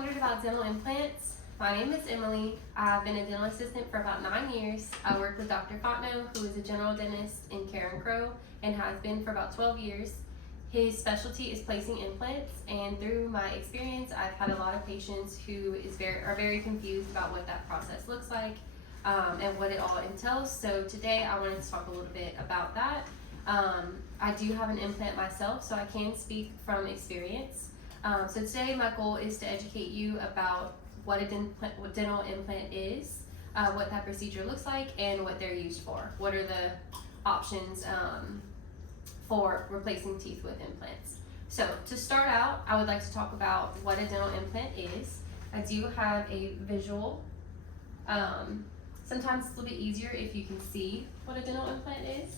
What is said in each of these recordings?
wondered about dental implants, my name is Emily. I've been a dental assistant for about 9 years. I work with Dr. Fontenot, who is a general dentist in Karen Crow and has been for about 12 years. His specialty is placing implants, and through my experience, I've had a lot of patients who are very confused about what that process looks like and what it all entails. So today I wanted to talk a little bit about that. I do have an implant myself, so I can speak from experience. So today my goal is to educate you about what a dental implant is, what that procedure looks like, and what they're used for. What are the options for replacing teeth with implants? So to start out, I would like to talk about what a dental implant is. I do have a visual. Sometimes it's a little bit easier if you can see what a dental implant is.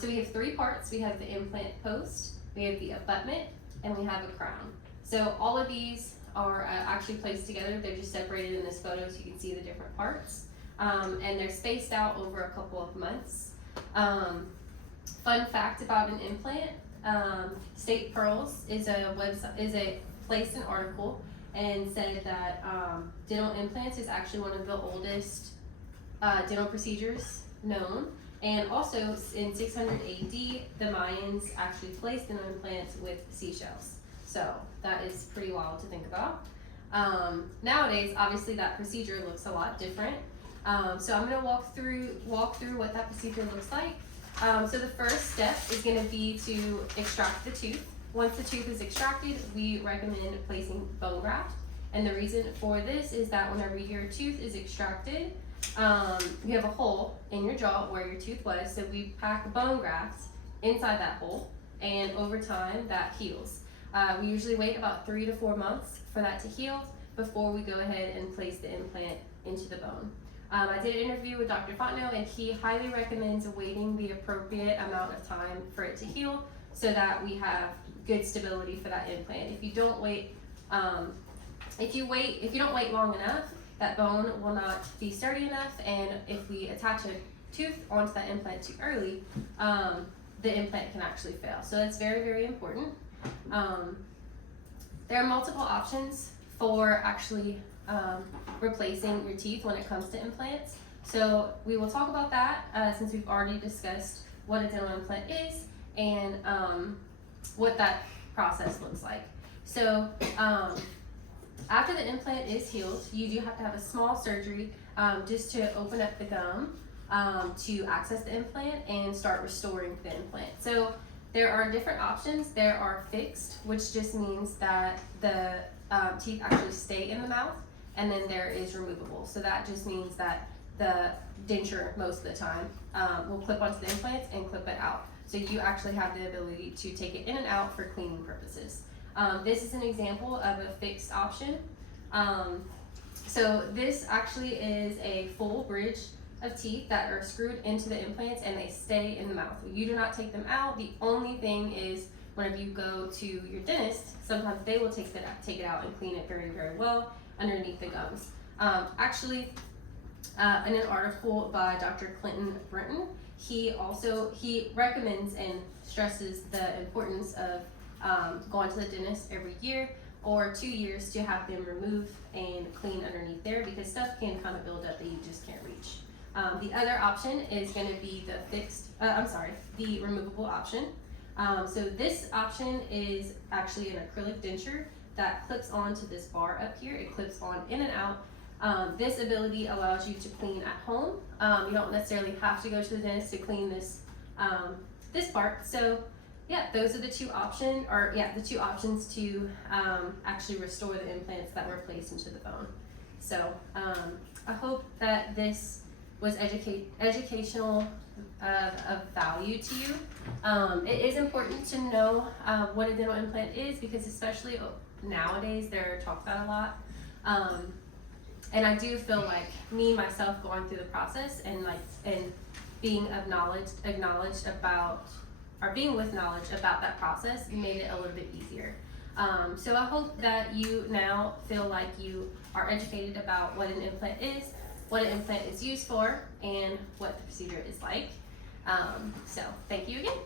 So we have 3 parts. We have the implant post, we have the abutment, and we have a crown. So all of these are actually placed together. They're just separated in this photo so you can see the different parts. And they're spaced out over a couple of months. Fun fact about an implant, State Pearls is placed an article and said that dental implants is actually one of the oldest dental procedures known. And also in 600 AD, the Mayans actually placed dental implants with seashells. So that is pretty wild to think about. Nowadays, obviously that procedure looks a lot different. So I'm gonna walk through what that procedure looks like. So the first step is gonna be to extract the tooth. Once the tooth is extracted, we recommend placing bone graft. And the reason for this is that whenever your tooth is extracted, you have a hole in your jaw where your tooth was, so we pack bone grafts inside that hole, and over time that heals. We usually wait about 3 to 4 months for that to heal before we go ahead and place the implant into the bone. I did an interview with Dr. Fontenot, and he highly recommends waiting the appropriate amount of time for it to heal so that we have good stability for that implant. If you don't wait, if you don't wait long enough, that bone will not be sturdy enough, and if we attach a tooth onto that implant too early, the implant can actually fail. So that's very, very important. There are multiple options for actually replacing your teeth when it comes to implants. So we will talk about that since we've already discussed what a dental implant is and what that process looks like. So after the implant is healed, you do have to have a small surgery just to open up the gum to access the implant and start restoring the implant. So there are different options. There are fixed, which just means that the teeth actually stay in the mouth, and then there is removable. So that just means that the denture most of the time will clip onto the implants and clip it out. So you actually have the ability to take it in and out for cleaning purposes. This is an example of a fixed option. So this actually is a full bridge of teeth that are screwed into the implants, and they stay in the mouth. You do not take them out. The only thing is whenever you go to your dentist, sometimes they will take it out and clean it very, very well underneath the gums. Actually, in an article by Dr. Clinton Brinton, he recommends and stresses the importance of going to the dentist every year or 2 years to have them remove and clean underneath there, because stuff can kind of build up that you just can't reach. The other option is going to be the removable option. So this option is actually an acrylic denture that clips onto this bar up here. It clips on in and out. This ability allows you to clean at home. You don't necessarily have to go to the dentist to clean this part. So yeah, those are the two options, to actually restore the implants that were placed into the bone. So I hope that this was educational of value to you. It is important to know what a dental implant is, because especially nowadays they're talked about a lot. And I do feel like myself going through the process and being acknowledged about, or being with knowledge about that process, made it a little bit easier. So I hope that you now feel like you are educated about what an implant is, what an implant is used for, and what the procedure is like. So thank you again.